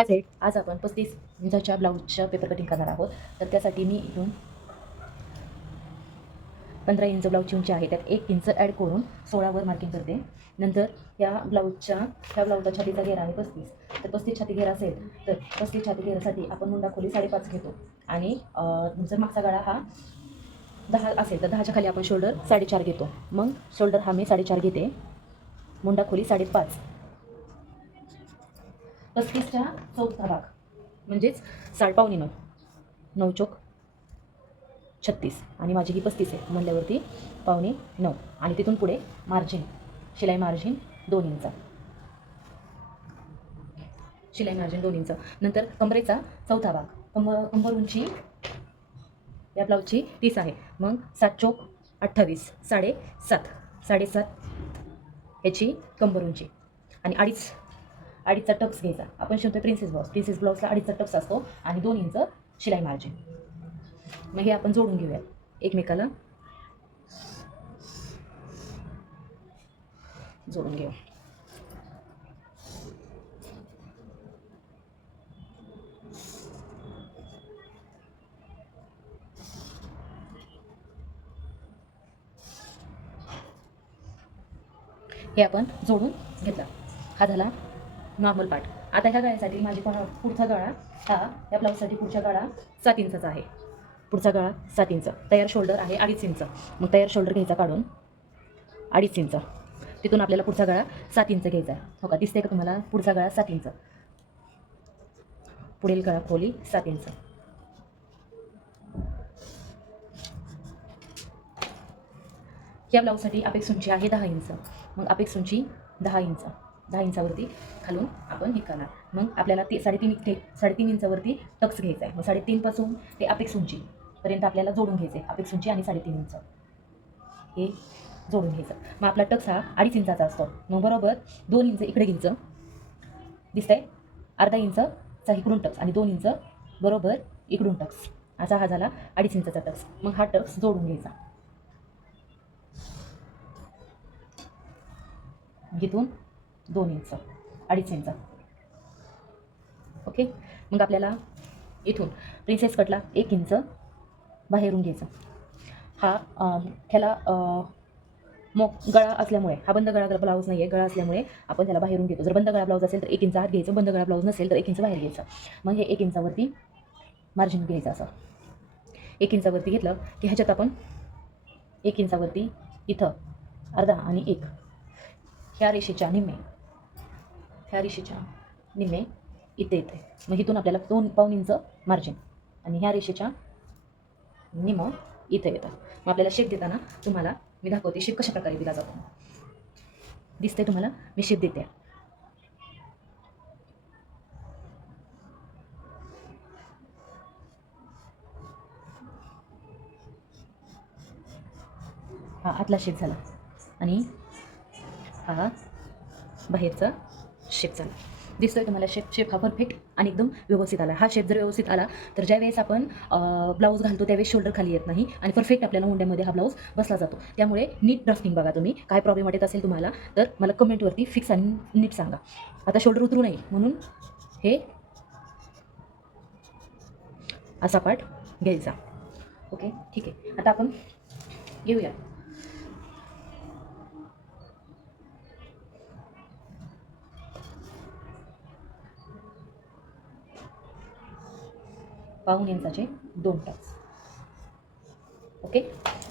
हाय set आज आपण पस्तीस इंचाच्या ब्लाऊजच्या पेपर कटिंग करणार आहोत. तर त्यासाठी मी इथून पंधरा इंच ब्लाऊजची उंची आहे त्यात एक इंच ॲड करून सोळावर मार्किंग करते. नंतर या ब्लाऊजच्या ह्या ब्लाऊजचा छातीचा घेरा आहे पस्तीस. तर पस्तीस छाती घेरा असेल तर पस्तीस छाती घेरासाठी आपण मुंडा खोली साडेपाच घेतो. आणि जर मागचा गळा हा दहा असेल तर दहाच्या खाली आपण शोल्डर साडेचार घेतो. मग शोल्डर हा मी साडेचार घेते. मुंडा खोली साडेपाच. पस्तीसच्या चौथा भाग. म्हणजेच साडेपावणे नऊ नऊ चोक छत्तीस. आणि माझी ही पस्तीस आहे. म्हणल्यावरती पावणे नऊ. आणि तिथून पुढे मार्जिन. शिलाई मार्जिन दोन इंच शिलाई मार्जिन दोन इंच नंतर कमरेचा चौथा भाग. कंब कंबर उंची या ब्लाऊजची तीस आहे. मग सात चोक अठ्ठावीस. साडे सात साडेसात याची कंबर उंची आणि अडीच अडीचचा टक्स घ्यायचा. आपण शिवतो प्रिन्सेस ब्लाऊज प्रिन्सेस ब्लाऊजला अडीचचा टक्स असतो आणि दोन इंच शिलाई मार्जिन मग हे आपण जोडून घेऊया एकमेकाला जोडून घेऊ. हे आपण जोडून घेतला. हा झाला नॉर्मल पार्ट. आता ह्या गळ्यासाठी माझी पुढचा गळा हा या ब्लाऊजसाठी पुढच्या गळा सात इंचाचा आहे. पुढचा गळा सात इंच. तयार शोल्डर आहे अडीच इंच. मग तयार शोल्डर घ्यायचा काढून अडीच इंच. तिथून आपल्याला पुढचा गळा सात इंच घ्यायचा आहे. हो का? दिसते का तुम्हाला? पुढचा गळा सात इंच. पुढील गळा खोली सात इंच. या ब्लाऊजसाठी अपेक्स उंची आहे दहा इंच. मग अपेक्स उंची दहा इंच. दहा इंचावरती खालून आपण हे करणार. मग आपल्याला ते साडेतीन ते साडेतीन इंचावरती टक्स घ्यायचा आहे. मग साडेतीनपासून ते अपेक्स उंचीपर्यंत आपल्याला जोडून घ्यायचं आहे. अपेक्स उंची आणि साडेतीन इंच. हे जोडून घ्यायचं. मग आपला टक्स हा अडीच इंचाचा असतो. मग बरोबर दोन इंच इकडे घ्यायचं. दिसतंय? अर्धा इंचचा इकडून टक्स आणि दोन इंच बरोबर इकडून टक्स. असा हा झाला अडीच इंचाचा टक्स. मग हा टक्स जोडून घ्यायचा. इथून दोन इंच अडीच इंच ओके मग आपल्याला इथून प्रिन्सेस कटला एक इंच बाहेरून घ्यायचा. हा त्याला ह्याला मोक गळा असल्यामुळे हा बंद गळा ब्लाऊज नाही आहे गळा असल्यामुळे आपण त्याला बाहेरून घेतो. जर बंद गळा ब्लाऊज असेल तर एक इंच आत घ्यायचं बंद गळा ब्लाऊज नसेल तर एक इंच बाहेर घ्यायचं. मग हे एक इंचावरती मार्जिन घ्यायचं असं. एक इंचावरती घेतलं की ह्याच्यात आपण एक इंचावरती इथं अर्धा आणि एक. ह्या रेषेच्या निम्मे ह्या रेषेच्या निम्मे इथे येते मग इथून आपल्याला दोन पाऊन इंच मार्जिन आणि ह्या रेषेच्या निम इथे येतं मग आपल्याला शेप देताना तुम्हाला मी दाखवते शेप कशा प्रकारे दिला जातो. दिसते तुम्हाला? मी शेप देते. हा आतला शेप झाला. आणि हा बाहेरचा शेप झाला. दिसतोय तुम्हाला शेप शेप हा परफेक्ट आणि एकदम व्यवस्थित आला. हा शेप जर व्यवस्थित आला तर ज्यावेळेस आपण ब्लाऊज घालतो त्यावेळेस शोल्डर खाली येत नाही आणि परफेक्ट आपल्याला मुंड्यामध्ये हा ब्लाऊज बसला जातो. त्यामुळे नीट ड्राफ्टिंग बघा तुम्ही. काय प्रॉब्लेम वाटत असेल तुम्हाला तर मला कमेंटवरती फिक्स आणि नीट सांगा. आता शोल्डर उतरू नये. म्हणून हे असा पार्ट घ्यायचा. ओके ठीक आहे. आता आपण घेऊया पाऊन इंचाचे दोन टक्स ओके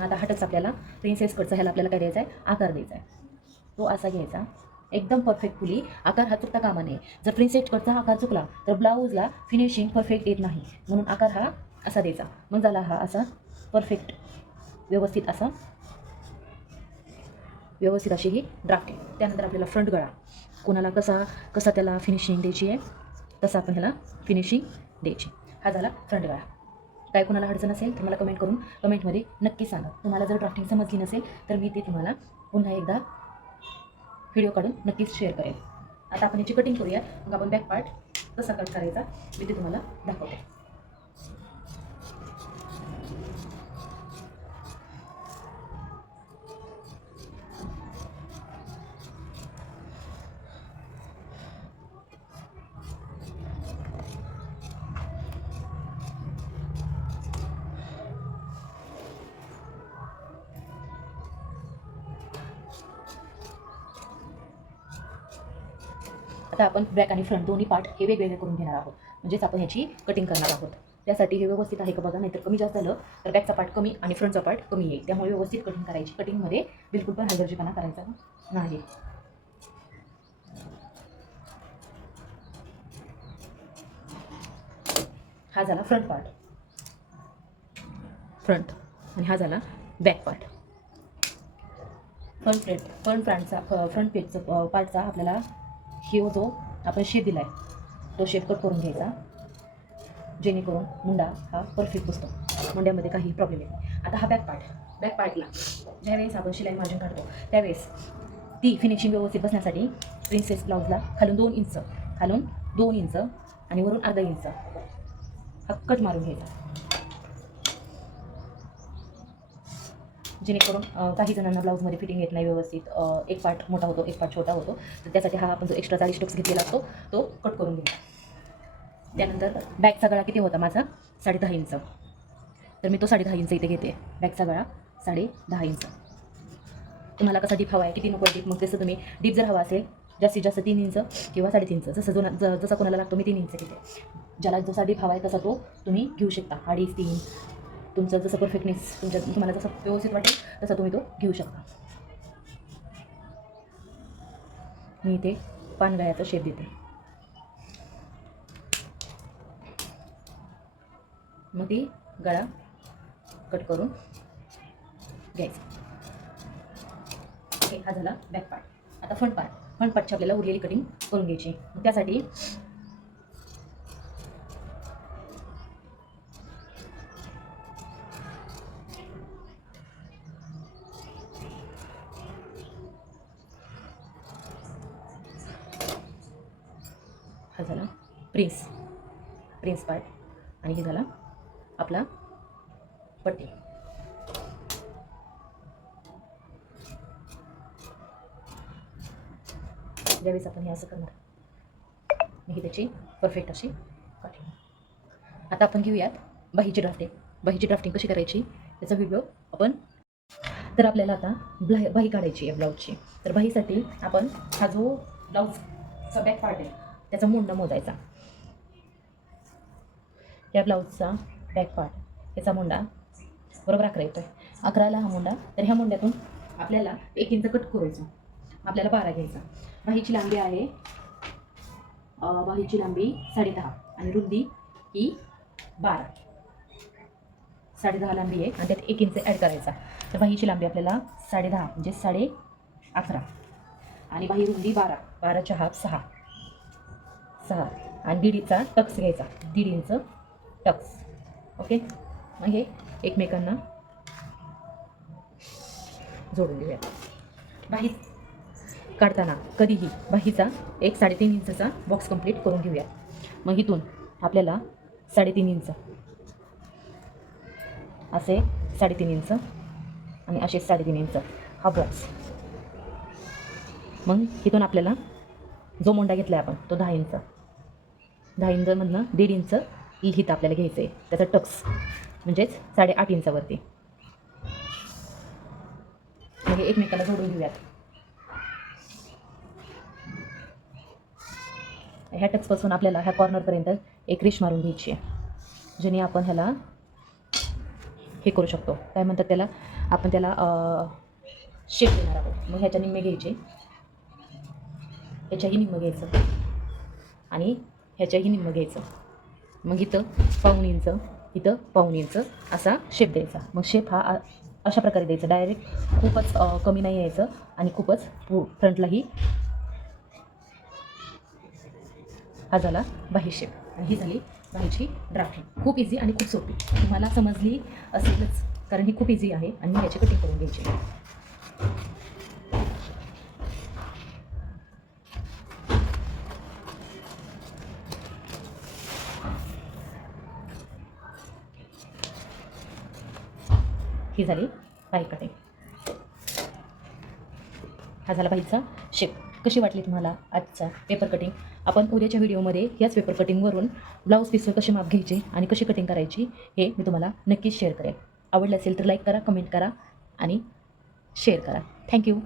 आता हा टच आपल्याला प्रिन्सेस कटचा ह्याला आपल्याला काय द्यायचा आहे? आकार द्यायचा आहे. तो असा घ्यायचा. एकदम परफेक्टफुली आकार हा चुकता कामा नये. जर प्रिन्सेस कटचा आकार चुकला तर ब्लाऊजला फिनिशिंग परफेक्ट येत नाही. म्हणून आकार हा असा द्यायचा. मग झाला हा असा परफेक्ट व्यवस्थित असा. व्यवस्थित अशी ही ड्राफ्ट आहे. त्यानंतर आपल्याला फ्रंट गळा. कोणाला कसा कसा त्याला फिनिशिंग द्यायची आहे? तसं आपण ह्याला फिनिशिंग द्यायची. हा झाला फ्रंट गळा. काय कोणाला अडचण असेल तर मला कमेंट करून कमेंटमध्ये नक्की सांगा. तुम्हाला जर ड्राफ्टिंग समजली नसेल तर मी ते तुम्हाला पुन्हा एकदा व्हिडिओ काढून नक्कीच शेअर करेल आता आपण याची कटिंग करूया. मग आपण बॅक पार्ट कसा कट करायचा. मी ते तुम्हाला दाखवते. आता आपण बॅक आणि फ्रंट दोन्ही पार्ट हे वेगवेगळे करून घेणार आहोत. म्हणजेच आपण ह्याची कटिंग करणार आहोत. त्यासाठी हे व्यवस्थित आहे का बघा? नाहीतर कमी जास्त झालं तर बॅकचा पार्ट कमी आणि फ्रंटचा पार्ट कमी येईल. त्यामुळे व्यवस्थित कटिंग करायची. कटिंगमध्ये बिलकुल पण हलगर्जीपणा करायचा नाही. हा झाला फ्रंट पार्ट फ्रंट आणि हा झाला back part front plate front फ्रंटचा front पेजचा पार्टचा आपल्याला ही जो आपण शेप दिला आहे तो शेप कट करून घ्यायचा. जेणेकरून मुंडा हा परफेक्ट बसतो मुंड्यामध्ये काही प्रॉब्लेम येत नाही. आता हा बॅक पार्ट बॅक पार्टला ज्यावेळेस आपण शिलाई मार्जिन काढतो त्यावेळेस ती फिनिशिंग व्यवस्थित बसण्यासाठी प्रिन्सेस ब्लाऊजला खालून दोन इंच खालून दोन इंच आणि वरून अर्धा इंच हा कट मारून घ्यायचा. जेणेकरून काही जणांना ब्लाऊजमध्ये फिटिंग येत नाही व्यवस्थित. एक पार्ट मोठा होतो एक पार्ट छोटा होतो. तर त्यासाठी हा आपण जो एक्स्ट्रा चाळीस स्टोक्स घेतलेला असतो तो कट करून घेऊ त्यानंतर बॅगचा गळा किती होता माझा? साडे दहा इंच. तर मी तो साडे दहा इंच इथे घेते. बॅगचा गळा साडे दहा इंच. तुम्हाला कसा डीप हवा आहे किती नको डीप मग तसं तुम्ही डीप जर हवा असेल जास्तीत जास्त तीन इंच किंवा साडेतीन इंच जसं जो ज- जसा कोणाला लागतो मी तीन इंच घेते. ज्याला जसा डीप हवा आहे तसा तो तुम्ही घेऊ शकता. अडीच तीन तुमचं जसं परफेक्टनेस तुमच्या तुम्हाला जसं व्यवस्थित वाटेल तसा तुम्ही तो घेऊ शकता. मी इथे पानगळ्याचा शेप देते. मग ती गळा कट करून घ्यायचा. ओके हा झाला बॅक पार्ट आता फ्रंट पार्ट फ्रंट पार्टची आपल्याला उरलेली कटिंग करून घ्यायची. मग त्यासाठी प्रिन्स. प्रिन्स पार्ट आणि हे झाला आपला पट्टी. ज्यावेळेस आपण हे असं करणार ही त्याची परफेक्ट अशी पाठवू आता आपण घेऊयात बाहीची ड्राफ्टिंग बाहीची ड्राफ्टिंग कशी करायची त्याचा व्हिडिओ आपण तर आपल्याला आता ब्ला बाही काढायची आहे ब्लाऊजची तर बाहीसाठी आपण हा जो ब्लाऊजचा बॅक पार्ट आहे त्याचा मुंडा मोजायचा. या ब्लाऊजचा बॅक पार्ट याचा मुंडा बरोबर अकरा येतो आहे अकराला हा मुंडा तर ह्या मुंड्यातून आपल्याला एक इंच कट करायचा. आपल्याला बारा घ्यायचा. बाहीची लांबी आहे बाहीची लांबी साडेदहा आणि रुंदी ही बारा. साडेदहा लांबी आहे आणि त्यात एक इंच ॲड करायचा. तर बाहीची लांबी आपल्याला साडेदहा म्हणजे साडे अकरा आणि बाही रुंदी बारा. बाराच्या हात सहा. सहा. आणि दीड इंचा टक्स घ्यायचा. दीड इंच टक्स ओके मग हे एकमेकांना जोडून देऊया. बाही. काढताना कधीही बाहीचा एक साडेतीन इंचचा बॉक्स कंप्लीट करून घेऊया. मग इथून आपल्याला साडेतीन इंच असे साडेतीन इंच आणि असे साडेतीन इंच हा बॉक्स मग इथून आपल्याला जो मोंडा घेतला आहे आपण तो दहा इंच. दहा इंचमधनं दीड इंच हित आपल्याला घ्यायचं आहे त्याचा टक्स म्हणजेच साडेआठ इंचावरती. हे एकमेकाला जोडून घेऊयात. ह्या टक्सपासून आपल्याला ह्या कॉर्नरपर्यंत एक रिश मारून घ्यायची आहे ज्याने आपण ह्याला हे करू शकतो. काय म्हणतात त्याला? आपण त्याला शेप देणार आहोत. मग ह्याच्या निम्मे घ्यायचे. ह्याच्याही निम्म घ्यायचं. आणि ह्याच्याही निम्म घ्यायचं. मग इथं पाहुणींचं इंच इथं पाऊण इंच असा शेप द्यायचा. मग शेप हा अशा प्रकारे द्यायचा. डायरेक्ट खूपच कमी नाही यायचं आणि खूपच फ्रंटलाही हा झाला बाही शेप आणि ही झाली बाहीची ड्राफ्टिंग खूप इझी आणि खूप सोपी. तुम्हाला समजली असेलच कारण ही खूप इझी आहे आणि मी याची कटिंग करून घ्यायची. ही झाली बाही कटिंग. हा झाला बाईचा शेप कशी वाटली तुम्हाला आजचा पेपर कटिंग आपण उद्याच्या व्हिडिओमध्ये याच पेपर कटिंगवरून ब्लाऊज पीसवर कसे माप घ्यायचे आणि कशी कटिंग करायची हे मी तुम्हाला नक्कीच शेअर करेन. आवडलं असेल तर लाईक करा कमेंट करा आणि शेअर करा. थँक्यू